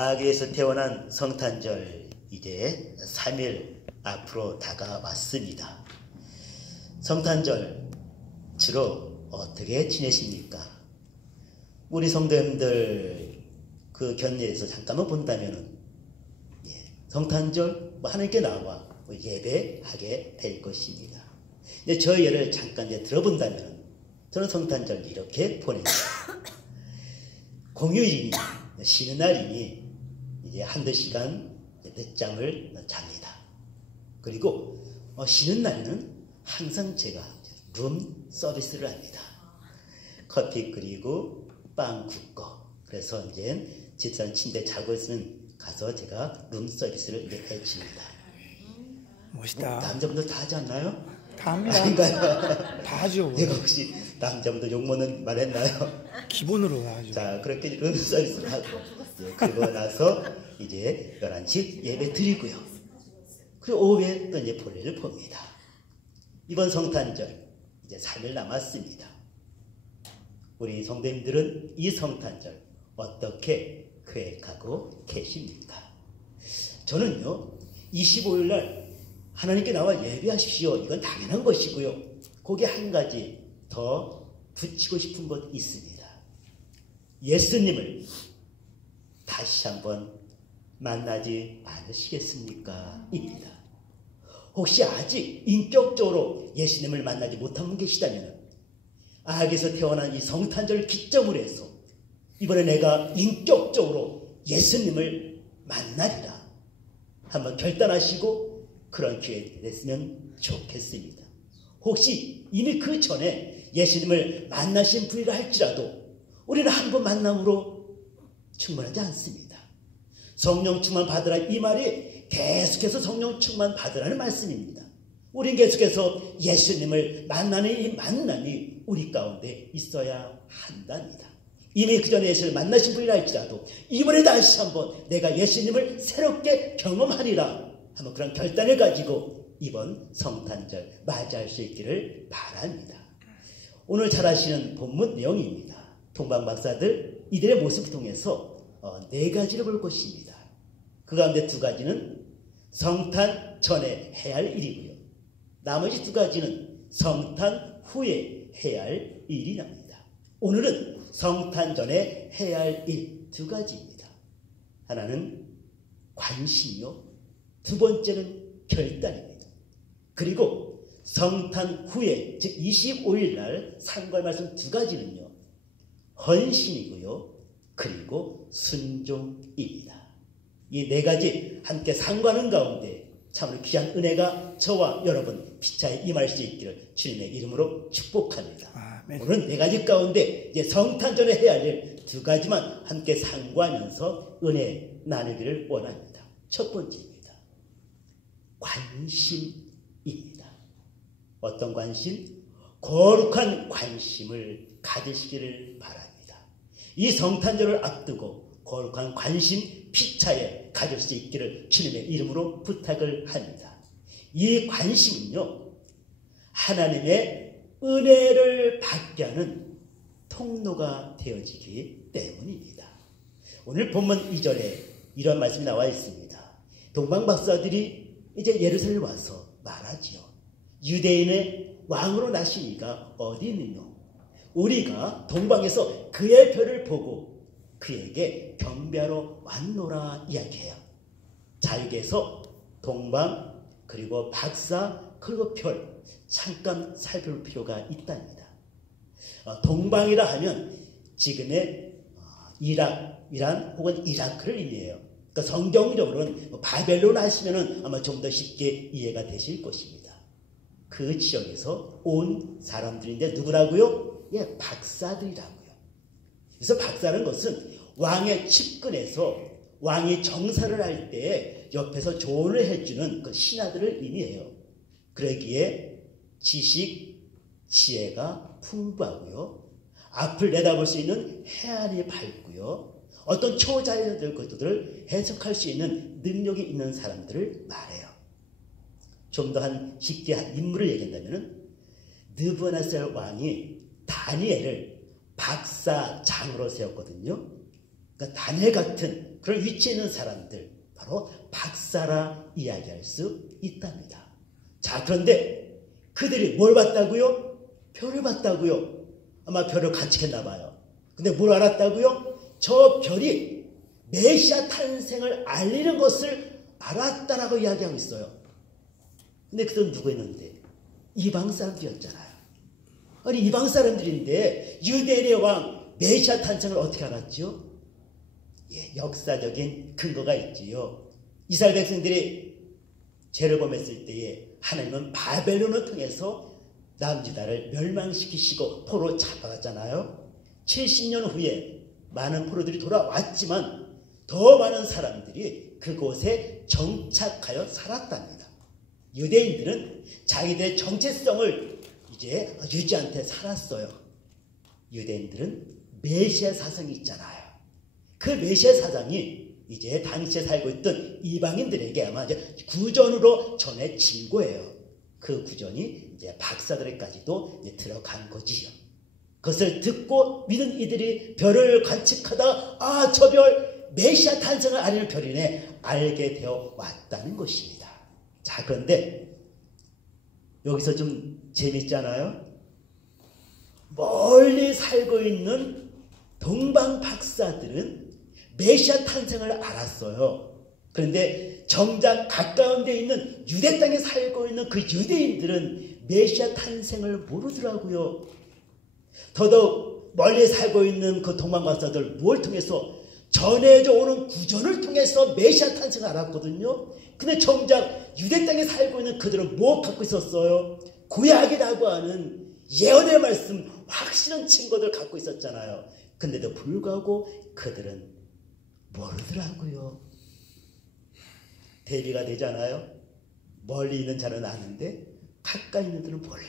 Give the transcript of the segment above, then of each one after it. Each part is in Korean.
아기에서 태어난 성탄절 이제 3일 앞으로 다가왔습니다. 성탄절 주로 어떻게 지내십니까? 우리 성도님들 그 견례에서 잠깐만 본다면은 성탄절 하나님께 나와 예배하게 될 것입니다. 저 예를 잠깐 들어본다면 저는 성탄절 이렇게 보냅니다. 공휴일이니 쉬는 날이니 이제 한두 시간 늦잠을 잡니다. 그리고 쉬는 날에는 항상 제가 룸 서비스를 합니다. 커피 끓이고 빵 굽고 그래서 이제 집사람 침대 자고 있으면 가서 제가 룸 서비스를 이제 해줍니다. 멋있다. 남자분들 다 하지 않나요? 다 합니다. 아닌가요? 다 하죠. 내가 혹시 남자분들 욕먹는 말 했나요? 기본으로 하죠. 자, 그렇게 룸 서비스를 하고 그러고 나서 이제 11시 예배 드리고요. 그리고 오후에 또 이제 볼일을 봅니다. 이번 성탄절 이제 3일 남았습니다. 우리 성도님들은 이 성탄절 어떻게 계획하고 계십니까? 저는요 25일 날 하나님께 나와 예배하십시오. 이건 당연한 것이고요. 거기에 한 가지 더 붙이고 싶은 것 있습니다. 예수님을 다시 한번 만나지 않으시겠습니까? 입니다. 혹시 아직 인격적으로 예수님을 만나지 못한 분 계시다면 아기에서 태어난 이 성탄절 기점으로 해서 이번에 내가 인격적으로 예수님을 만나리라 한번 결단하시고 그런 기회가 됐으면 좋겠습니다. 혹시 이미 그 전에 예수님을 만나신 분이라 할지라도 우리는 한 번 만남으로 충분하지 않습니다. 성령 충만 받으라 이 말이 계속해서 성령 충만 받으라는 말씀입니다. 우린 계속해서 예수님을 만나는 이 만남이 우리 가운데 있어야 한답니다. 이미 그 전에 예수님을 만나신 분이라 할지라도 이번에 다시 한번 내가 예수님을 새롭게 경험하리라 한번 그런 결단을 가지고 이번 성탄절 맞이할 수 있기를 바랍니다. 오늘 잘 아시는 본문 내용입니다. 동방박사들 이들의 모습을 통해서 4가지를 볼 것입니다. 그 가운데 2가지는 성탄 전에 해야 할 일이고요. 나머지 2가지는 성탄 후에 해야 할 일이랍니다. 오늘은 성탄 전에 해야 할 일 2가지입니다. 하나는 관심이요. 2번째는 결단입니다. 그리고 성탄 후에 즉 25일 날 상고할 말씀 2가지는요. 헌신이고요. 그리고 순종입니다. 이 4가지 함께 상고하는 가운데 참으로 귀한 은혜가 저와 여러분 피차에 임할 수 있기를 주님의 이름으로 축복합니다. 아멘. 오늘은 4가지 가운데 이제 성탄 전에 해야 할 일 2가지만 함께 상고하면서 은혜 나누기를 원합니다. 첫 번째입니다. 관심입니다. 어떤 관심? 거룩한 관심을 가지시기를 바랍니다. 이 성탄절을 앞두고 거룩한 관심 피차에 가질 수 있기를 주님의 이름으로 부탁을 합니다. 이 관심은요, 하나님의 은혜를 받게 하는 통로가 되어지기 때문입니다. 오늘 본문 2절에 이런 말씀이 나와 있습니다. 동방박사들이 이제 예루살렘 와서 말하지요. 유대인의 왕으로 나신 이가 어디 있느냐? 우리가 동방에서 그의 별을 보고 그에게 경배하러 왔노라 이야기해요. 자, 여기에서 동방 그리고 박사 그리고 별 잠깐 살펴볼 필요가 있답니다. 동방이라 하면 지금의 이란 혹은 이라크를 의미해요. 그러니까 성경적으로는 바벨론 하시면은 아마 좀 더 쉽게 이해가 되실 것입니다. 그 지역에서 온 사람들인데 누구라고요? 예, 박사들이라고요. 그래서 박사라는 것은 왕의 측근에서 왕이 정사를 할 때 옆에서 조언을 해주는 그 신하들을 의미해요. 그러기에 지식, 지혜가 풍부하고요. 앞을 내다볼 수 있는 해안이 밝고요. 어떤 초자연적 것들을 해석할 수 있는 능력이 있는 사람들을 말해요. 좀 더 쉽게 한 인물을 얘기한다면 느부갓네살 왕이 다니엘을 박사장으로 세웠거든요. 그러니까 다니엘 같은 그런 위치에 있는 사람들, 바로 박사라 이야기할 수 있답니다. 자, 그런데 그들이 뭘 봤다고요? 별을 봤다고요. 아마 별을 관측했나 봐요. 근데 뭘 알았다고요? 저 별이 메시아 탄생을 알리는 것을 알았다라고 이야기하고 있어요. 근데 그들은 누구였는데? 이방 사람들이었잖아요. 아니, 이방 사람들인데 유대인의 왕 메시아 탄생을 어떻게 알았죠? 예, 역사적인 근거가 있지요. 이스라엘 백성들이 죄를 범했을 때에 하나님은 바벨론을 통해서 남유다를 멸망시키시고 포로 잡아갔잖아요. 70년 후에 많은 포로들이 돌아왔지만 더 많은 사람들이 그곳에 정착하여 살았답니다. 유대인들은 자기들의 정체성을 이제 유지한 채 살았어요. 유대인들은 메시아 사상이 있잖아요. 그 메시아 사상이 이제 당시에 살고 있던 이방인들에게 아마 이제 구전으로 전해진 거예요. 그 구전이 이제 박사들에게까지도 이제 들어간 거지요. 그것을 듣고 믿은 이들이 별을 관측하다, 아, 저 별 메시아 탄생을 알리는 별이네, 알게 되어 왔다는 것입니다. 자, 그런데 여기서 좀 재밌잖아요. 멀리 살고 있는 동방 박사들은 메시아 탄생을 알았어요. 그런데 정작 가까운 데 있는 유대 땅에 살고 있는 그 유대인들은 메시아 탄생을 모르더라고요. 더더욱 멀리 살고 있는 그 동방 박사들 뭘 통해서? 전해져 오는 구전을 통해서 메시아 탄생을 알았거든요. 근데 정작 유대 땅에 살고 있는 그들은 뭐 갖고 있었어요? 구약이라고 하는 예언의 말씀, 확실한 증거들 갖고 있었잖아요. 근데도 불구하고 그들은 모르더라고요. 대비가 되잖아요. 멀리 있는 자는 아는데 가까이 있는 들은 몰라.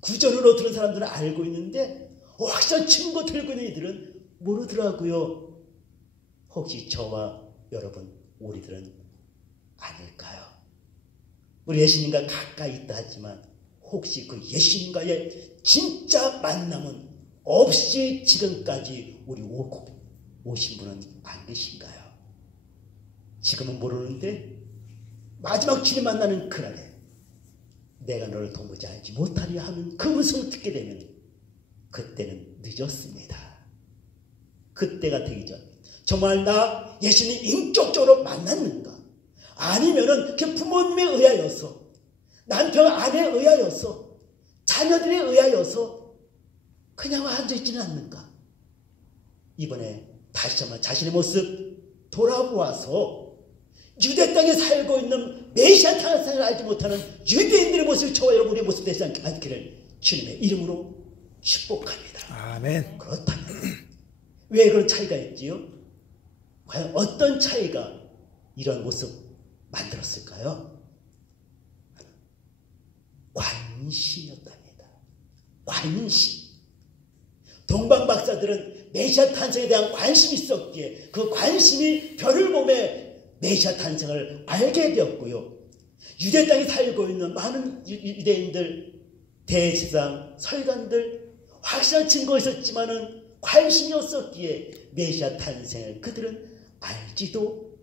구전으로 들은 사람들은 알고 있는데 확실한 증거 들고 있는 이들은 모르더라고요. 혹시 저와 여러분, 우리들은 아닐까요? 우리 예수님과 가까이 있다 하지만 혹시 그 예수님과의 진짜 만남은 없이 지금까지 우리 오신 분은 안 계신가요? 지금은 모르는데 마지막 주님 만나는 그날에 내가 너를 도무지 알지 못하리 하는 그 음성을 듣게 되면 그때는 늦었습니다. 그때가 되기 전 정말 나 예수님 인격적으로 만났는가? 아니면은 그 부모님에 의하여서, 남편 아내에 의하여서, 자녀들에 의하여서 그냥 앉아있지는 않는가? 이번에 다시 한번 자신의 모습 돌아보아서 유대 땅에 살고 있는 메시아 탄생을 알지 못하는 유대인들의 모습이 저와 여러분의 모습 되지 않기를 주님의 이름으로 축복합니다. 아멘. 그렇다면 왜 그런 차이가 있지요? 과연 어떤 차이가 이런 모습 만들었을까요? 관심이었답니다. 관심. 동방 박사들은 메시아 탄생에 대한 관심이 있었기에 그 관심이 별을 보며 메시아 탄생을 알게 되었고요. 유대 땅에 살고 있는 많은 유대인들, 대제사장, 서기관들 확실한 증거가 있었지만은 관심이 없었기에 메시아 탄생을 그들은 알지도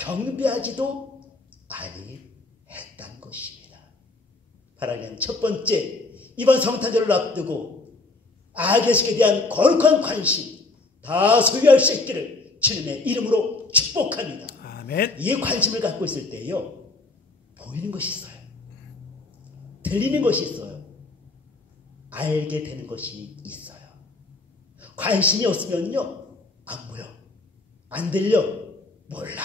경배하지도 아니했다는 것입니다. 바라기는 첫 번째, 이번 성탄절을 앞두고 아계식에 대한 거룩한 관심 다 소유할 수 있기를 주님의 이름으로 축복합니다. 아멘. 이 관심을 갖고 있을 때요, 보이는 것이 있어요. 들리는 것이 있어요. 알게 되는 것이 있어요. 관심이 없으면요, 안 보여, 안 들려, 몰라.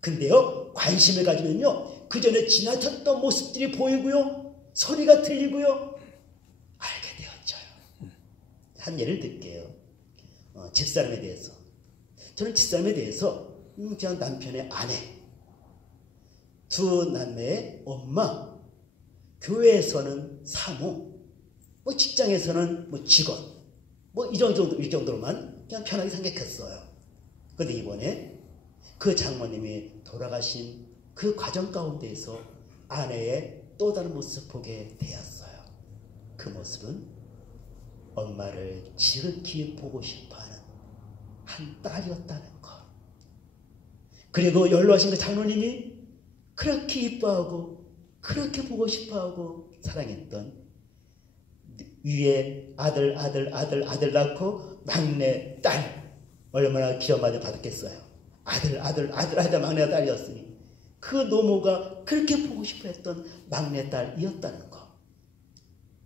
근데요, 관심을 가지면요, 그 전에 지나쳤던 모습들이 보이고요, 소리가 들리고요, 알게 되어져요. 한 예를 들게요. 집사람에 대해서. 저는 집사람에 대해서 그냥 남편의 아내, 두 남매의 엄마, 교회에서는 사모, 뭐 직장에서는 뭐 직원, 뭐 이 정도로만 그냥 편하게 생각했어요. 그런데 이번에 그 장모님이 돌아가신 그 과정 가운데에서 아내의 또 다른 모습을 보게 되었어요. 그 모습은 엄마를 지극히 보고 싶어하는 한 딸이었다는 것. 그리고 연로하신 그 장로님이 그렇게 이뻐하고 그렇게 보고 싶어하고 사랑했던 위에 아들 낳고 막내 딸 얼마나 기원받아 받았겠어요. 아들 막내 딸이었으니 그 노모가 그렇게 보고 싶어했던 막내 딸이었다는 거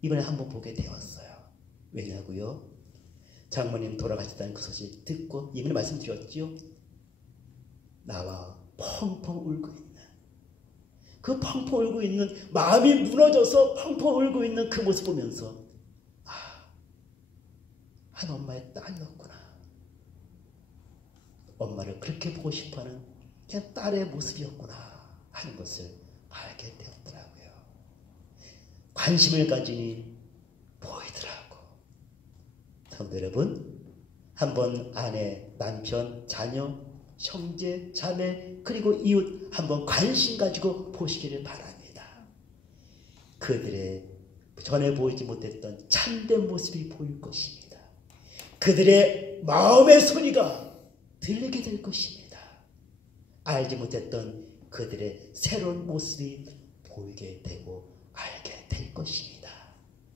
이번에 한번 보게 되었어요. 왜냐고요? 장모님 돌아가셨다는 그 소식 듣고 이번에 말씀드렸지요. 나와 펑펑 울고 있는 그 펑펑 울고 있는 마음이 무너져서 펑펑 울고 있는 그 모습 보면서 한 엄마의 딸이었구나. 엄마를 그렇게 보고 싶어하는 그냥 딸의 모습이었구나 하는 것을 알게 되었더라고요. 관심을 가지니 보이더라고. 성도 여러분, 한번 아내, 남편, 자녀, 형제, 자매 그리고 이웃 한번 관심 가지고 보시기를 바랍니다. 그들의 전에 보이지 못했던 참된 모습이 보일 것입니다. 그들의 마음의 소리가 들리게 될 것입니다. 알지 못했던 그들의 새로운 모습이 보이게 되고 알게 될 것입니다.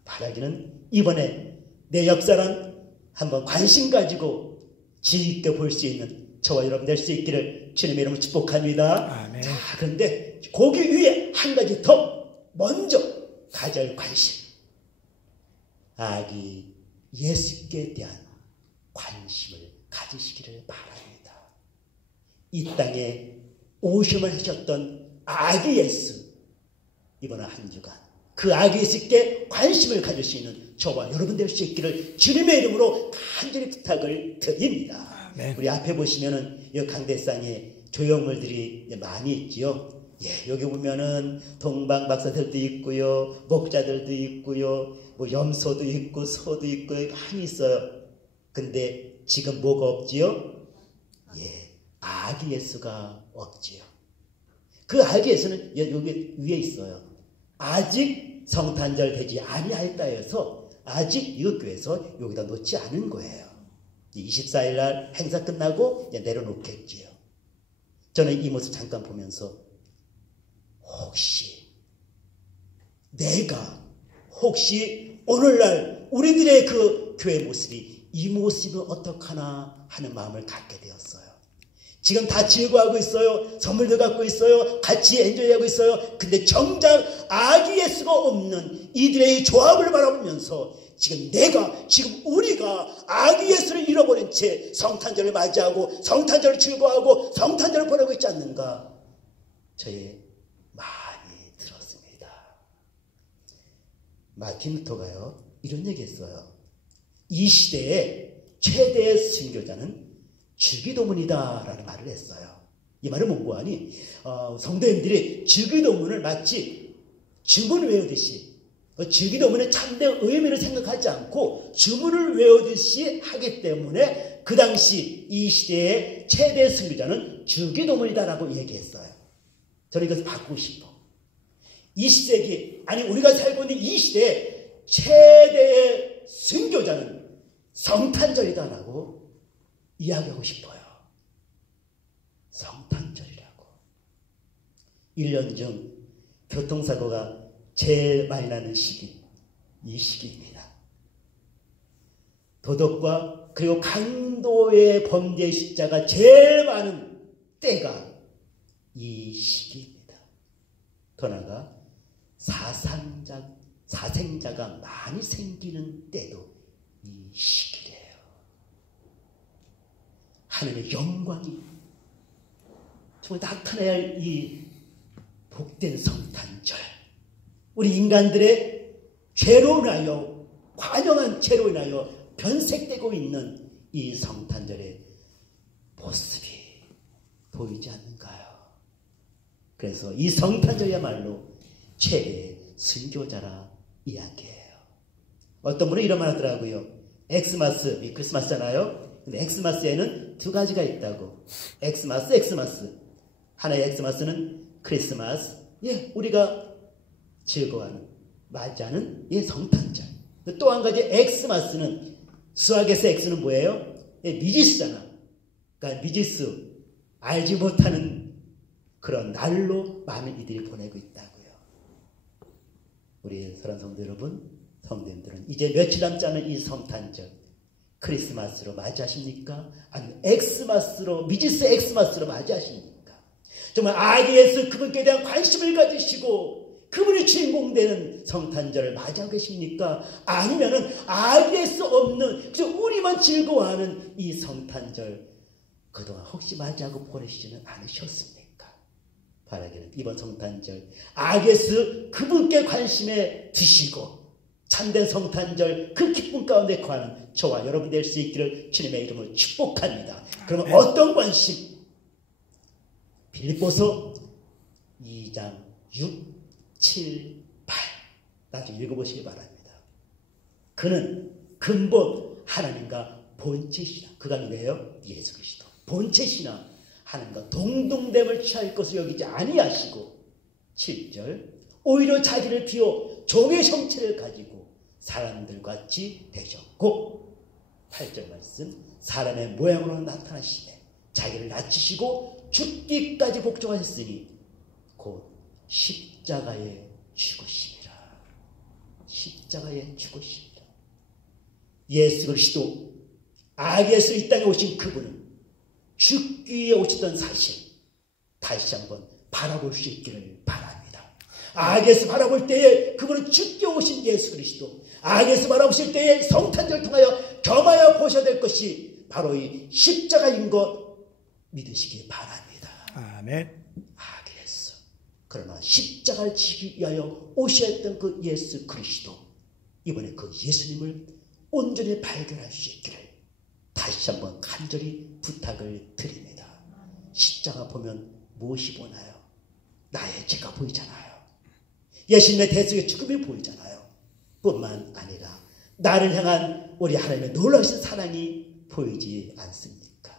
바라기는 이번에 내 옆사람 한번 관심 가지고 지혜 있게 볼 수 있는 저와 여러분 될 수 있기를 주님의 이름으로 축복합니다. 아멘. 자, 그런데 거기 위에 한 가지 더 먼저 가져야 할 관심. 아기 예수께 대한 관심을 가지시기를 바랍니다. 이 땅에 오심을 하셨던 아기 예수, 이번 한 주간 그 아기 예수께 관심을 가질 수 있는 저와 여러분 될 수 있기를 주님의 이름으로 간절히 부탁을 드립니다. 네. 우리 앞에 보시면은 이 강대상에 조형물들이 많이 있지요. 예, 여기 보면은 동방 박사들도 있고요, 목자들도 있고요, 뭐 염소도 있고 소도 있고 많이 있어요. 근데 지금 뭐가 없지요? 예, 아기 예수가 없지요. 그 아기 예수는 여기 위에 있어요. 아직 성탄절 되지 아니하였다 해서 아직 이거 교회에서 여기다 놓지 않은 거예요. 24일 날 행사 끝나고 내려놓겠지요. 저는 이 모습 잠깐 보면서 혹시 오늘날 우리들의 그 교회 모습이 이 모습은 어떡하나 하는 마음을 갖게 되었어요. 지금 다 즐거워하고 있어요. 선물도 갖고 있어요. 같이 엔조이하고 있어요. 근데 정작 아기 예수가 없는 이들의 조합을 바라보면서 지금 우리가 아기 예수를 잃어버린 채 성탄절을 맞이하고 성탄절을 즐거워하고 성탄절을 보내고 있지 않는가 저의 많이 들었습니다. 마틴 루터가요 이런 얘기했어요. 이 시대의 최대의 순교자는 주기도문이다라는 말을 했어요. 이 말을 뭔고 하니 성도님들이 주기도문을 마치 주문을 외우듯이 주기도문의 참된 의미를 생각하지 않고 주문을 외우듯이 하기 때문에 그 당시 이 시대의 최대 순교자는 주기도문이다라고 얘기했어요. 저는 이것을 바꾸고 싶어. 20세기 아니 우리가 살고 있는 이 시대의 최대의 순교자는 성탄절이다라고 이야기하고 싶어요. 성탄절이라고. 1년 중 교통사고가 제일 많이 나는 시기, 이 시기입니다. 도덕과 그리고 강도의 범죄의 숫자가 제일 많은 때가 이 시기입니다. 더 나아가 사생자가 많이 생기는 때도 이 시기예요. 하늘의 영광이 정말 나타나야 할 이 복된 성탄절. 우리 인간들의 죄로 인하여 관영한 죄로 인하여 변색되고 있는 이 성탄절의 모습이 보이지 않는가요? 그래서 이 성탄절이야말로 최대의 순교자라 이야기해요. 어떤 분은 이런 말 하더라고요. 엑스마스, 크리스마스잖아요. 근데 엑스마스에는 두 가지가 있다고. 엑스마스. 하나의 엑스마스는 크리스마스. 예, 우리가 즐거워하는, 맞이하는 성탄절. 또 한 가지 엑스마스는 수학에서 엑스는 뭐예요? 예, 미지수잖아. 그러니까 미지수. 알지 못하는 그런 날로 많은 이들이 보내고 있다고요. 우리 사랑하는 성도 여러분, 성도님들은 이제 며칠 남지 않은 이 성탄절 크리스마스로 맞이하십니까? 아니면 엑스마스로, 미지스 엑스마스로 맞이하십니까? 정말 아기 예수 그분께 대한 관심을 가지시고 그분이 주인공 되는 성탄절을 맞이하고 계십니까? 아니면은 아기 예수 없는 그저 우리만 즐거워하는 이 성탄절 그동안 혹시 맞이하고 보내시지는 않으셨습니까? 바라기는 이번 성탄절 아기 예수 그분께 관심에 두시고 참된 성탄절 그 기쁨 가운데 거하는 저와 여러분 될 수 있기를 주님의 이름으로 축복합니다. 그러면 어떤 관심? 빌립보서 2장 6, 7, 8 나중에 읽어보시기 바랍니다. 그는 근본 하나님과 본체시나 그가 누구예요? 예수 그리스도. 본체시나 하나님과 동등됨을 취할 것을 여기지 아니하시고 7절 오히려 자기를 비워 종의 형체를 가지고 사람들 같이 되셨고 8절 말씀 사람의 모양으로 나타나시되 자기를 낮추시고 죽기까지 복종하셨으니 곧 십자가에 죽으심이라. 십자가에 죽으심이라. 예수 그리스도 아기에서 이 땅에 오신 그분은 죽기 위해 오셨던 사실 다시 한번 바라볼 수 있기를 바랍니다. 아기에서 바라볼 때에 그분은 죽기 오신 예수 그리스도 아기에서 바라보실 때에 성탄절을 통하여 겸하여 보셔야 될 것이 바로 이 십자가인 것 믿으시기 바랍니다. 아멘. 아기에서 그러나 십자가를 지기 위하여 오셔야 했던 그 예수 그리스도 이번에 그 예수님을 온전히 발견할 수 있기를 다시 한번 간절히 부탁을 드립니다. 십자가 보면 무엇이 보나요? 나의 죄가 보이잖아요. 예수님의 대속의 죽음이 보이잖아요. 뿐만 아니라 나를 향한 우리 하나님의 놀라우신 사랑이 보이지 않습니까?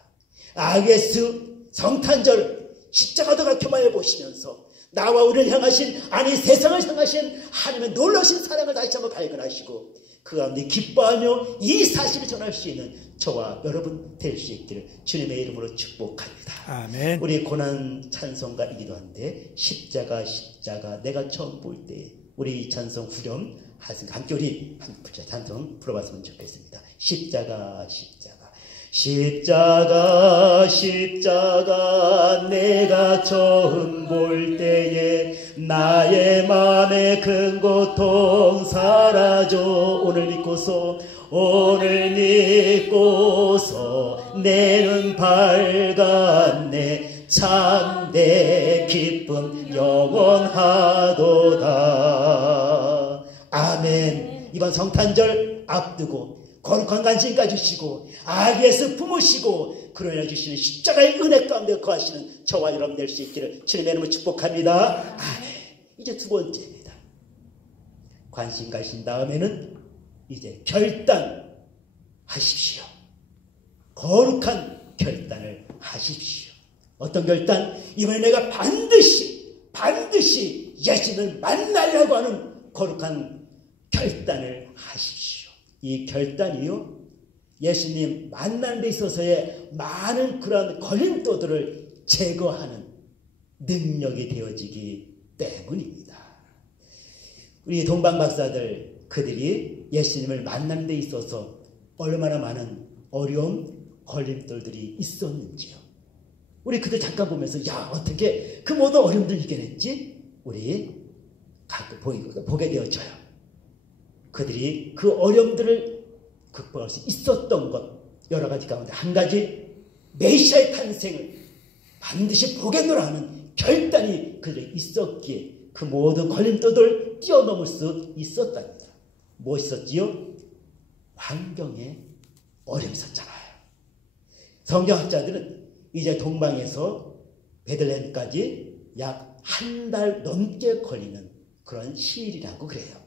아기예수 성탄절 십자가도가 겸하여 보시면서 나와 우리를 향하신 아니 세상을 향하신 하나님의 놀라우신 사랑을 다시 한번 발견하시고 그 가운데 기뻐하며 이 사실을 전할 수 있는 저와 여러분 될 수 있기를 주님의 이름으로 축복합니다. 아멘. 우리 고난 찬송가이기도 한데 십자가 십자가 내가 처음 볼 때 우리 이 찬송 후렴 함께 우리 찬송 불러봤으면 좋겠습니다. 십자가 십자가 십자가 십자가 내가 처음 볼 때에 나의 맘의 큰 고통 사라져 오늘 믿고서 내 눈 밝았네 참내 기쁨 영원하도다. 아멘. 이번 성탄절 앞두고 거룩한 간증까지 주시고 아기에서 품으시고 그러나 주시는 십자가의 은혜 가운데 거하시는 저와 여러분 될 수 있기를 주님의 이름으로 축복합니다. 아멘. 이제 두 번째입니다. 관심 가신 다음에는 이제 결단하십시오. 거룩한 결단을 하십시오. 어떤 결단? 이번에 내가 반드시 예수님을 만나려고 하는 거룩한 결단을 하십시오. 이 결단이요 예수님 만나는 데 있어서의 많은 그런 걸림돌들을 제거하는 능력이 되어지기 때문입니다. 우리 동방 박사들 그들이 예수님을 만나는 데 있어서 얼마나 많은 어려움 걸림돌들이 있었는지요. 우리 그들 잠깐 보면서 야 어떻게 그 모든 어려움들 이겨냈지? 우리 가끔 보게 되어져요. 그들이 그 어려움들을 극복할 수 있었던 것 여러 가지 가운데 한 가지 메시아의 탄생을 반드시 보겠노라 하는 결단이 그들에게 있었기에 그 모든 걸림돌을 뛰어넘을 수 있었답니다. 무엇이 있었지요? 환경에 어려움이 있었잖아요. 성경학자들은 이제 동방에서 베들레헴까지 약 한 달 넘게 걸리는 그런 시일이라고 그래요.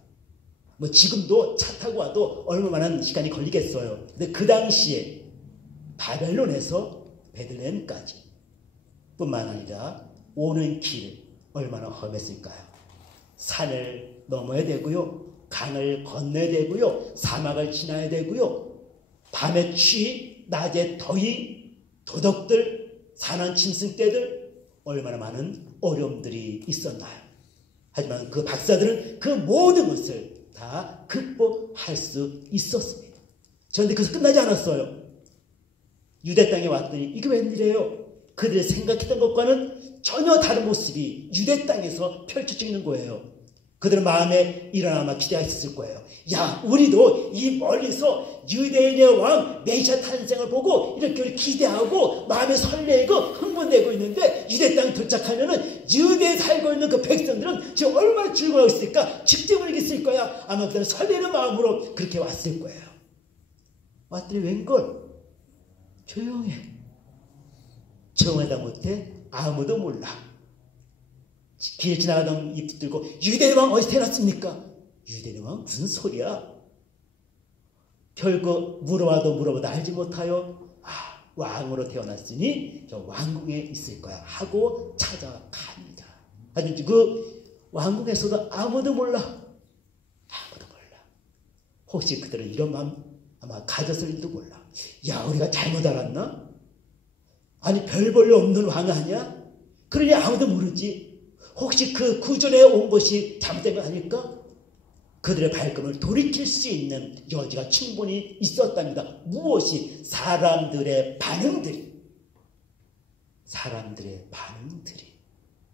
뭐 지금도 차 타고 와도 얼마나 시간이 걸리겠어요. 근데 그 당시에 바벨론에서 베들레헴까지 뿐만 아니라 오는 길 얼마나 험했을까요? 산을 넘어야 되고요. 강을 건너야 되고요. 사막을 지나야 되고요. 밤에 추위, 낮에 더위, 도둑들, 사나운 짐승떼들 얼마나 많은 어려움들이 있었나요? 하지만 그 박사들은 그 모든 것을 다 극복할 수 있었습니다. 그런데 그것이 끝나지 않았어요. 유대 땅에 왔더니 이게 웬일이에요? 그들이 생각했던 것과는 전혀 다른 모습이 유대 땅에서 펼쳐져 있는 거예요. 그들은 마음에 일어나마 기대했을 거예요. 야, 우리도 이 멀리서 유대인의 왕 메시아 탄생을 보고 이렇게 기대하고 마음에 설레고 흥분되고 있는데 유대 땅에 도착하면은 유대에 살고 있는 그 백성들은 지금 얼마나 즐거워하고 있을까? 직접을 이겼을 거야. 아마 그들은 설레는 마음으로 그렇게 왔을 거예요. 왔더니 웬걸? 조용해. 조용하다 못해 아무도 몰라. 길 지나가던 입 들고 유대 왕 어디서 태어났습니까? 유대 왕 무슨 소리야? 별거 물어봐도 알지 못하여 왕으로 태어났으니 저 왕궁에 있을 거야 하고 찾아갑니다. 하지만 그 왕궁에서도 아무도 몰라. 아무도 몰라. 혹시 그들은 이런 마음 아마 가졌을지도 몰라. 야, 우리가 잘못 알았나? 아니 별 볼일 없는 왕 아니야? 그러니 아무도 모르지. 혹시 그 구전에 온 것이 잘못된 거 아닐까? 그들의 발걸음을 돌이킬 수 있는 여지가 충분히 있었답니다. 무엇이? 사람들의 반응들이.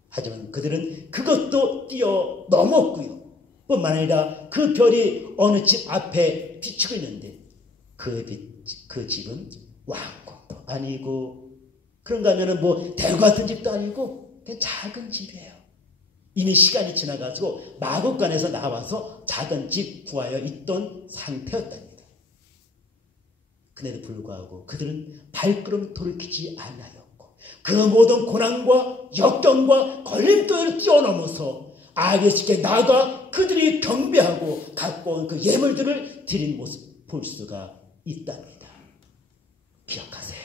하지만 그들은 그것도 뛰어넘었고요. 뿐만 아니라 그 별이 어느 집 앞에 비추고 있는데 그 집은 왕궁도 아니고 그런가 하면은 뭐 대구 같은 집도 아니고 그냥 작은 집이에요. 이미 시간이 지나가지고 마국간에서 나와서 작은 집 구하여 있던 상태였답니다. 그래도 불구하고 그들은 발걸음 돌이키지 않았고 그 모든 고난과 역경과 걸림돌을 뛰어넘어서 아기에게 나가 그들이 경배하고 갖고 온 그 예물들을 드린 모습 볼 수가 있답니다. 기억하세요.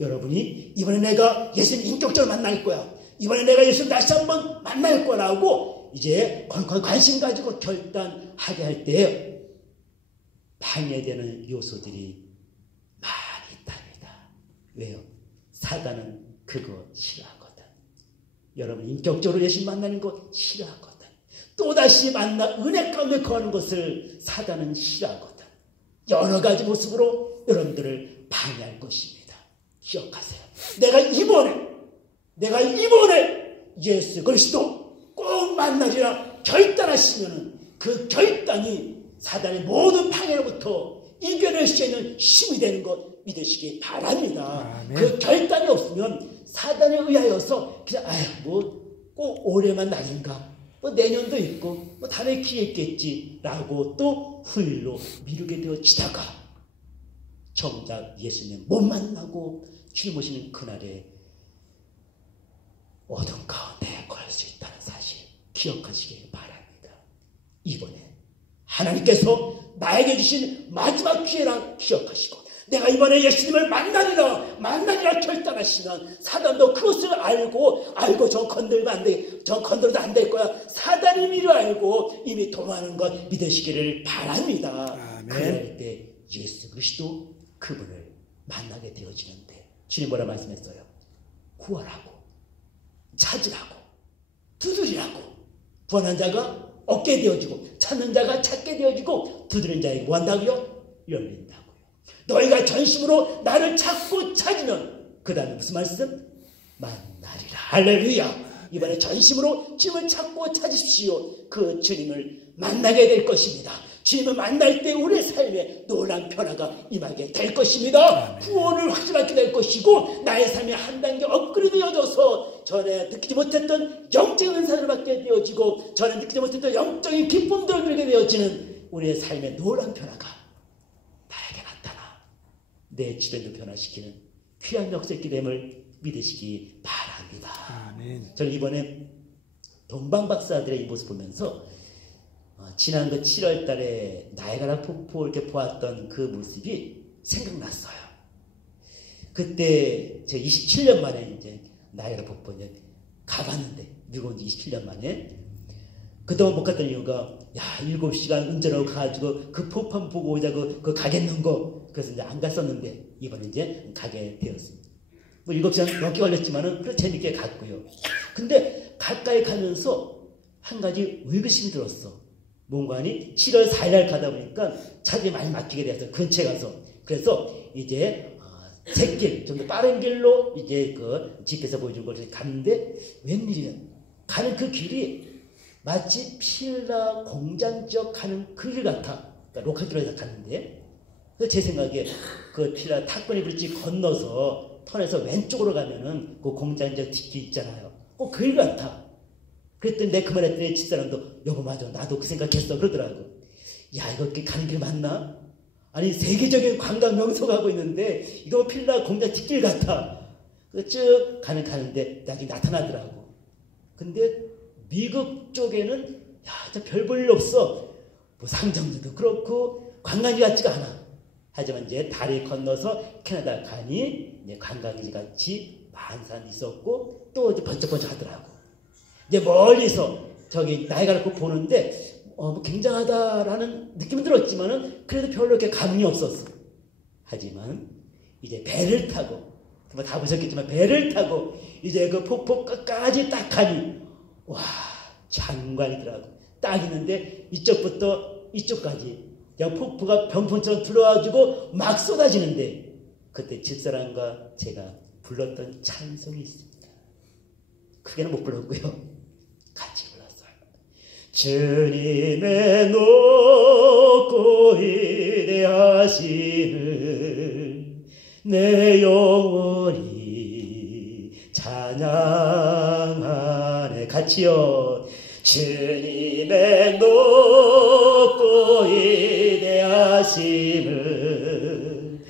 여러분이 이번에 내가 예수님 인격적으로 만날 거야. 이번에 내가 예수님 다시 한번 만날 거라고 이제 관심 가지고 결단하게 할 때 방해되는 요소들이 많이 있답니다. 왜요? 사단은 그거 싫어하거든. 여러분 인격적으로 예수님 만나는 거 싫어하거든. 또다시 만나 은혜 가운데 거하는 것을 사단은 싫어하거든. 여러 가지 모습으로 여러분들을 방해할 것입니다. 기억하세요. 내가 이번에 예수 그리스도 꼭 만나리라 결단하시면은 그 결단이 사단의 모든 방해로부터 이겨낼 수 있는 힘이 되는 것 믿으시기 바랍니다. 아멘. 그 결단이 없으면 사단에 의하여서 그냥 뭐 꼭 올해만 날인가 뭐 내년도 있고 뭐 다음에 기회 있겠지라고 또 후일로 미루게 되어지다가 정작 예수님 못 만나고 주님 오시는 그날에 어둠 가운데 걸 수 있다는 사실 기억하시길 바랍니다. 이번에 하나님께서 나에게 주신 마지막 기회라 기억하시고 내가 이번에 예수님을 만나리라 결단하시면 사단도 그것을 알고 저 건들면 안 돼. 저 건들도 안 될 거야. 사단이 미리 알고 이미 도망하는 것 믿으시기를 바랍니다. 아멘. 그럴 때 예수 그리스도 그분을 만나게 되어지는데 주님 뭐라 말씀했어요? 구하라고 찾으라고 두드리라고 구하는 자가 얻게 되어지고 찾는 자가 찾게 되어지고 두드리는 자에게 뭐 한다고요? 열린다고요. 너희가 전심으로 나를 찾고 찾으면 그 다음에 무슨 말씀? 만나리라. 할렐루야. 이번에 전심으로 주님을 찾고 찾으십시오. 그 주님을 만나게 될 것입니다. 주님을 만날 때 우리의 삶에 놀라운 변화가 임하게 될 것입니다. 구원을 확실하게 될 것이고 나의 삶이 한 단계 업그레이드 되어져서 전에 느끼지 못했던 영적인 은사를 받게 되어지고 전에 느끼지 못했던 영적인 기쁨들을 누리게 되어지는 우리의 삶의 놀라운 변화가 나에게 나타나 내 주변도 변화시키는 귀한 역사있게 됨을 믿으시기 바랍니다. 아멘. 저는 이번에 동방박사들의 이 모습 보면서 지난 그 7월 달에 나이아가라 폭포를 이렇게 보았던 그 모습이 생각났어요. 그때 제가 27년 만에 이제 나이아가라 폭포 이제 가봤는데, 미국 온 지 27년 만에. 그동안 못 갔던 이유가, 7시간 운전하고 가가지고 그 폭포 한번 보고 오자고 그 가겠는 거. 그래서 이제 안 갔었는데, 이번에 이제 가게 되었습니다. 뭐 7시간 넘게 걸렸지만은 그래도 재밌게 갔고요. 근데 가까이 가면서 한 가지 의구심이 들었어. 뭔가니 7월 4일 날 가다 보니까 차들이 많이 막히게 돼서 근처에 가서 그래서 이제 새길 좀 더 빠른 길로 이제 그 집에서 보여준 것을 갔는데 웬일이야. 가는 그 길이 마치 필라 공장 지역 가는 그 길 같아. 그러니까 로컬길에서 갔는데 그래서 제 생각에 그 필라 탁구니 브릿지 건너서 턴에서 왼쪽으로 가면은 그 공장 지역 뒷길 있잖아요. 꼭 그 길 같아. 그랬더니 내 그 말 했더니 집사람도 여보 맞아 나도 그 생각했어 그러더라고. 야 이거 가는 길 맞나? 아니 세계적인 관광 명소가 하고 있는데 이거 필라 공장 뒷길 같아. 그래서 쭉 가는데 나중에 나타나더라고. 근데 미국 쪽에는 야 저 별 볼 일 없어. 뭐 상점들도 그렇고 관광지 같지가 않아. 하지만 이제 다리 건너서 캐나다 가니 이제 관광지 같이 만산 있었고 또 이제 번쩍번쩍 하더라고. 이제 멀리서 저기 나이가 놓고 보는데 뭐 굉장하다라는 느낌은 들었지만은 그래도 별로 이렇게 감흥이 없었어. 하지만 이제 배를 타고 뭐 다 보셨겠지만 배를 타고 이제 그 폭포 끝까지 딱 가니 와 장관이더라고. 딱 있는데 이쪽부터 이쪽까지 그냥 폭포가 병풍처럼 들어와가지고 막 쏟아지는데 그때 집사람과 제가 불렀던 찬송이 있습니다. 크게는 못 불렀고요. 같이 불렀어요. 주님의 높고 위대하심을 내 영혼이 찬양하네. 같이요. 주님의 높고 위대하심을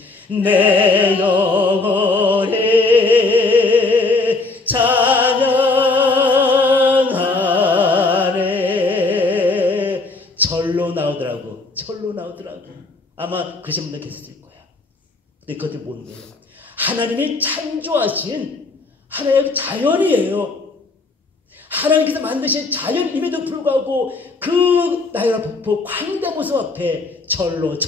내 영혼이 찬양하네. 절로 나오더라고. 절로 나오더라고. 아마 그러신 분들 계셨을 거야. 근데 그것들 뭔데요? 하나님이 창조하신 하나의 자연이에요. 하나님께서 만드신 자연임에도 불구하고 그 나이라 폭포 광대 모습 앞에 절로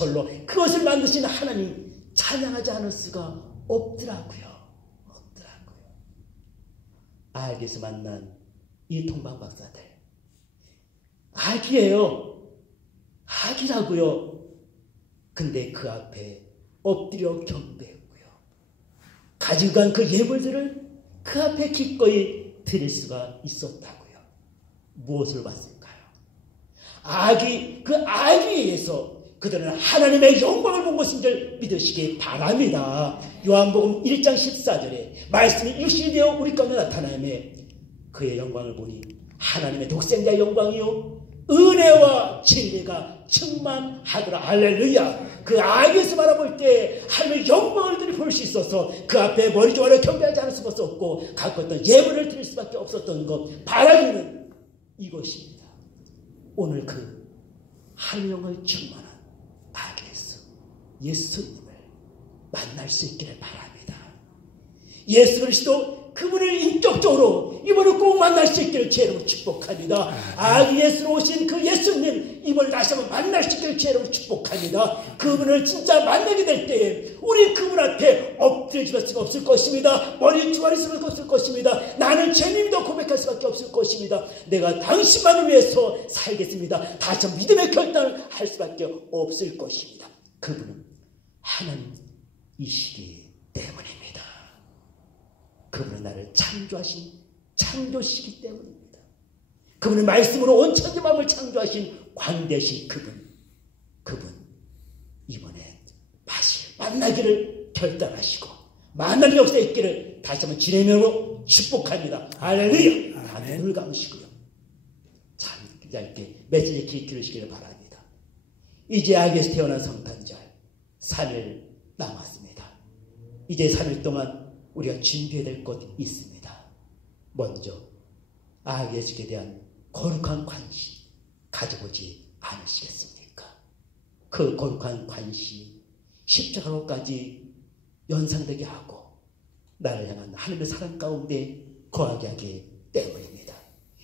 그것을 만드신 하나님 찬양하지 않을 수가 없더라고요. 알기에서 만난 이 동방 박사들 악이에요. 악이라고요. 근데 그 앞에 엎드려 경배했고요. 가지고 간 그 예물들을 그 앞에 기꺼이 드릴 수가 있었다고요. 무엇을 봤을까요? 그 악에 의해서 그들은 하나님의 영광을 본 것인 줄 믿으시기 바랍니다. 요한복음 1장 14절에 말씀이 육신이 되어 우리 가운데 나타나매 그의 영광을 보니 하나님의 독생자의 영광이요 은혜와 진리가 충만하더라. 할렐루야. 그 악에서 바라볼 때 하나님의 영광을 볼 수 있어서 그 앞에 머리 조아려 경배하지 않을 수밖에 없고 갖고 있던 예물을 드릴 수밖에 없었던 것 바라기는 이것입니다. 오늘 그 하나님의 영광이 충만한 예수님을 만날 수 있기를 바랍니다. 예수 그리스도 그분을 인격적으로 이번에 꼭 만날 수 있기를 주의로 축복합니다. 아기 예수로 오신 그 예수님 이번에 다시 한번 만날 수 있기를 주의로 축복합니다. 그분을 진짜 만나게 될 때에 우리 그분 앞에 엎드릴 수가 없을 것입니다. 머리 주아릴 수가 없을 것입니다. 나는 죄인이다 고백할 수밖에 없을 것입니다. 내가 당신만을 위해서 살겠습니다. 다시 한번 믿음의 결단을 할 수밖에 없을 것입니다. 그분은 하나님이시기 때문입니다. 그분은 나를 창조하신 창조시기 때문입니다. 그분은 말씀으로 온 천지 만물을 창조하신 광대신 그분 이번에 다시 만나기를 결단하시고 만나는 역사에 있기를 다시 한번 주님의 이름으로 축복합니다. 할렐루야. 다들 눈을 감으시고요. 참 얇게 메시지 기르시기를 바랍니다. 이제 악에서 태어난 성탄절 3일 남았습니다. 이제 3일 동안 우리가 준비해야 될 것 있습니다. 먼저 악의 예수에 대한 거룩한 관심 가져보지 않으시겠습니까? 그 거룩한 관심 십자가로까지 연상되게 하고 나를 향한 하나님의 사랑 가운데 거하게 하기 때문입니다.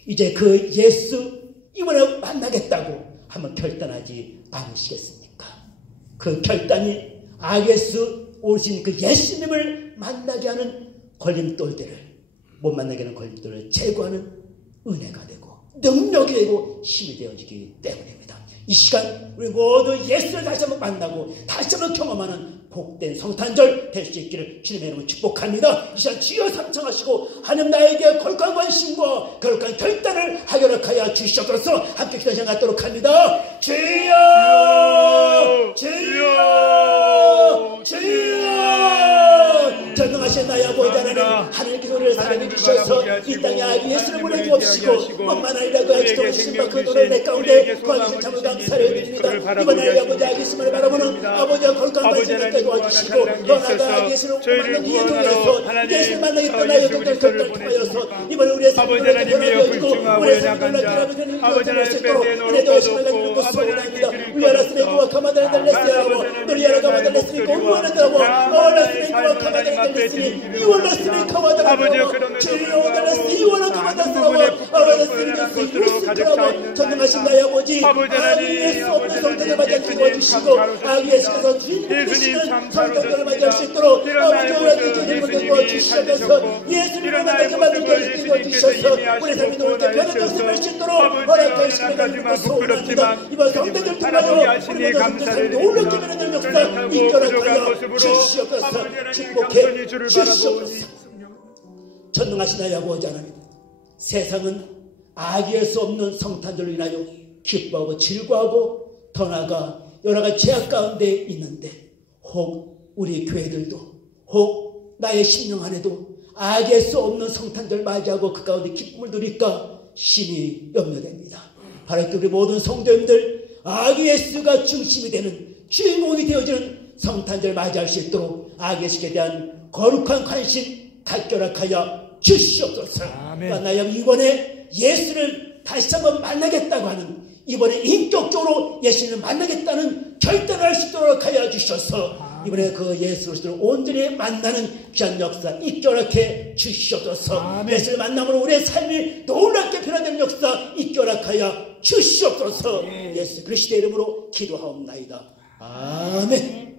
이제 그 예수 이번에 만나겠다고 한번 결단하지 않으시겠습니까? 그 결단이 예수 오신 그 예수님을 만나게 하는 걸림돌들을, 못 만나게 하는 걸림돌을 제거하는 은혜가 되고 능력이 되고 힘이 되어지기 때문입니다. 이 시간 우리 모두 예수를 다시 한번 만나고 다시 한번 경험하는 복된 성탄절 될 수 있기를 주님의 이름으로 축복합니다. 이 시간 주여 삼청하시고 하나님 나에게 거룩한 관심과 거룩한 결단을 하여락하여 주시옵소서. 함께 기도하시 갖도록 합니다. 주여 주여 주여 전능하신 나의 아버지 하나님, 하나님께서 우리를 사랑해 주셔서 이 땅에 아기 예수를 보내주옵시고 만만하리라도 아직도 오신 그 노래 내 가운데 거하신 참을 감사를 드립니다. 이번에 아버지 아기 예수를 바라보는 아버지와 거룩한 관심을 깨 도와주시고 더 나아가 아기 예수를 만나기 위해 통하여서 예수를 만나겠다 나의 것들 결단을 통하여서 이번에 우리의 삶을 변화되어지고 우리의 삶을 놀랍게 하는 일을 수 있도록 은혜도 오심을 가지고 소원합니다. 우리 알았으면 그와 가마다를 달랬으라고 너리 알아 가마다를 냈으니까 우원하더라고 얼었으면 그와 가마다를 달랬으니 이원했으면 가마다라고 주여 달랬으니 이원을 가마다라고 얼었으면 그리스도라고 전능하신 나의 아버지 아기 예수 없는 성탄을 맞이하시고 도와주시고 아기 예수께서 주인 되시는 성탄을 맞이할 수 있도록 아버지와 주님을 도와주시면서 예수님을 만나게 만들고 도와주셔서 우리 삶이 놀랍게 변화될 수 있도록 허락하시는 가지고 소원합니다. 이번 성탄을 통하여 우리 모든 삶이 놀랍게 변화될 역사 이끌어가여 주시옵소서. 축복해 주시옵소서. 전능하신 나의 아버지 하나님, 세상은 아기할 수 없는 성탄절로 인하여 기뻐하고 즐거워하고 더 나아가 여러 가지 죄악 가운데 있는데 혹 우리 교회들도 혹 나의 심령 안에도 아기할 수 없는 성탄절 맞이하고 그 가운데 기쁨을 누릴까 심히 염려됩니다. 바로 우리 모든 성도님들 아기 예수가 중심이 되는 주인공이 되어지는 성탄절 맞이할 수 있도록 아기 예수에 대한 거룩한 관심 각결하여 주시옵소서. 나의 이번에 예수를 다시 한번 만나겠다고 하는, 이번에 인격적으로 예수를 만나겠다는 결단을 할 수 있도록 하여 주셔서 이번에 그 예수 그리스도를 온전히 만나는 귀한 역사 있게 주시옵소서. 예수를 만남으로 우리의 삶이 놀랍게 변화되는 역사 있게 하여 주시옵소서. 예수 그리스도의 이름으로 기도하옵나이다. 아멘.